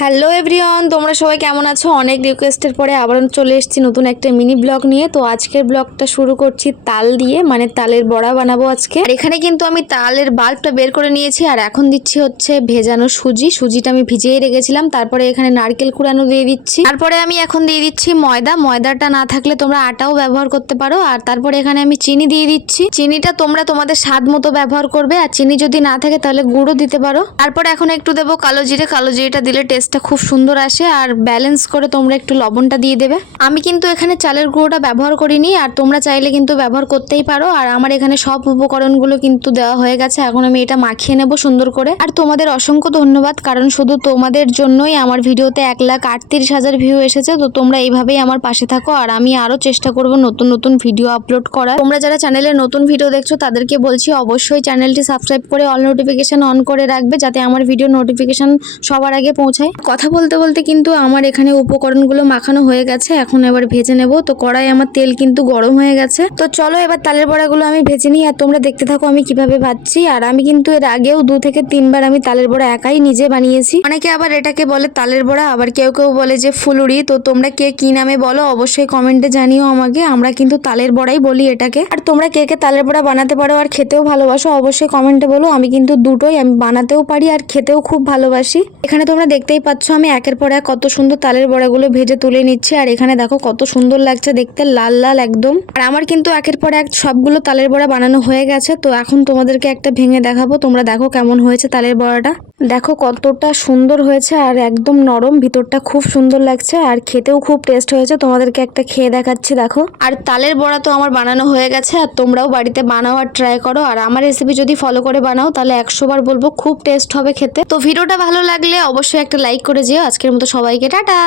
Hello everyone, তোমরা সবাই কেমন আছো? অনেক রিকোয়েস্টের পরে আবার চলে এসেছি নতুন একটা মিনি ব্লগ নিয়ে। তো আজকের ব্লগটা শুরু করছি তাল দিয়ে, মানে তালের বড়া বানাবো আজকে। আর এখানে কিন্তু আমি তালের বাল্বটা বের করে নিয়েছি আর এখন দিচ্ছি হচ্ছে ভেজানো সুজিটা আমি ভিজিয়ে রেখেছিলাম। তারপরে এখানে নারকেল কুড়ানো দিয়ে দিচ্ছি। তারপরে আমি এখন দিয়ে দিচ্ছি ময়দাটা না থাকলে তোমরা আটাও ব্যবহার করতে পারো। আর তারপরে এখানে আমি চিনি দিয়ে দিচ্ছি। চিনিটা তোমরা তোমাদের স্বাদ মতো ব্যবহার করবে, আর চিনি যদি না থাকে তাহলে গুঁড়ো দিতে পারো। তারপরে এখন একটু দেবো কালো জিরেটা দিলে টেস্টটা খুব সুন্দর আসে। আর ব্যালেন্স করে তোমরা একটু লবণটা দিয়ে দেবে। আমি কিন্তু এখানে চালের গুঁড়োটা ব্যবহার করিনি, আর তোমরা চাইলে কিন্তু ব্যবহার করতেই পারো। আর আমার এখানে সব উপকরণগুলো কিন্তু দেওয়া হয়ে গেছে। এখন আমি এটা মাখিয়ে নেব সুন্দর করে। আর তোমাদের অসংখ্য ধন্যবাদ, কারণ শুধু তোমাদের জন্যই আমার ভিডিওতে 1,38,000 ভিউ এসেছে। তো তোমরা এইভাবেই আমার পাশে থাকো, আর আমি আরো চেষ্টা করব নতুন নতুন ভিডিও আপলোড করার। তোমরা যারা চ্যানেলে নতুন ভিডিও দেখছো তাদেরকে বলছি অবশ্যই চ্যানেলটি সাবস্ক্রাইব করে অল নোটিফিকেশন অন করে রাখবে, যাতে আমার ভিডিও নোটিফিকেশন সবার আগে পৌঁছায়। কথা বলতে বলতে কিন্তু আমার এখানে উপকরণগুলো মাখানো হয়ে গেছে। এখন এবার ভেজে নেব। তো কড়াই আমার তেল কিন্তু গরম হয়ে গেছে। তো চলো এবার তালের বড়াগুলো আমি ভেজে নিই, আর তোমরা দেখতে থাকো আমি কিভাবে ভাজছি। আর আমি কিন্তু এর আগেও 2 থেকে 3 বার আমি তালের বড়া একাই নিজে বানিয়েছি। অনেকে আবার এটাকে বলে তালের বড়া, আবার কেউ কেউ বলে যে ফুলুরি। তো তোমরা কে কি নামে বলো অবশ্যই কমেন্টে জানিও আমাকে। আমরা কিন্তু তালের বড়াই বলি এটাকে। আর তোমরা কে কে তালের বড়া বানাতে পারো আর খেতেও ভালোবাসো অবশ্যই কমেন্টে বলো। আমি কিন্তু দুটোই, আমি বানাতেও পারি আর খেতেও খুব ভালোবাসি। এখানে তোমরা দেখতেই পাচ্ছ আমি একের পর এক কত সুন্দর তালের বড়াগুলো ভেজে তুলে নিচ্ছি। আর এখানে দেখো কত সুন্দর লাগছে দেখতে, লাল লাল একদম। আর আমার কিন্তু একের পর এক সবগুলো তালের বড়া বানানো হয়ে গেছে। তো এখন তোমাদেরকে একটা ভেঙে দেখাবো। তোমরা দেখো কেমন হয়েছে তালের বড়াটা। দেখো কতটা সুন্দর হয়েছে আর একদম নরম, ভিতরটা খুব সুন্দর লাগছে আর খেতেও খুব টেস্ট হয়েছে। তোমাদেরকে একটা খেয়ে দেখাচ্ছি দেখো। আর তালের বড়া তো আমার বানানো হয়ে গেছে, আর তোমরাও বাড়িতে বানাও আর ট্রাই করো। আর আমার রেসিপি যদি ফলো করে বানাও তাহলে 100 বার বলবো খুব টেস্ট হবে খেতে। তো ভিডিওটা ভালো লাগলে অবশ্যই একটা লাইক করে যেও। আজকের মতো সবাইকে টাটা।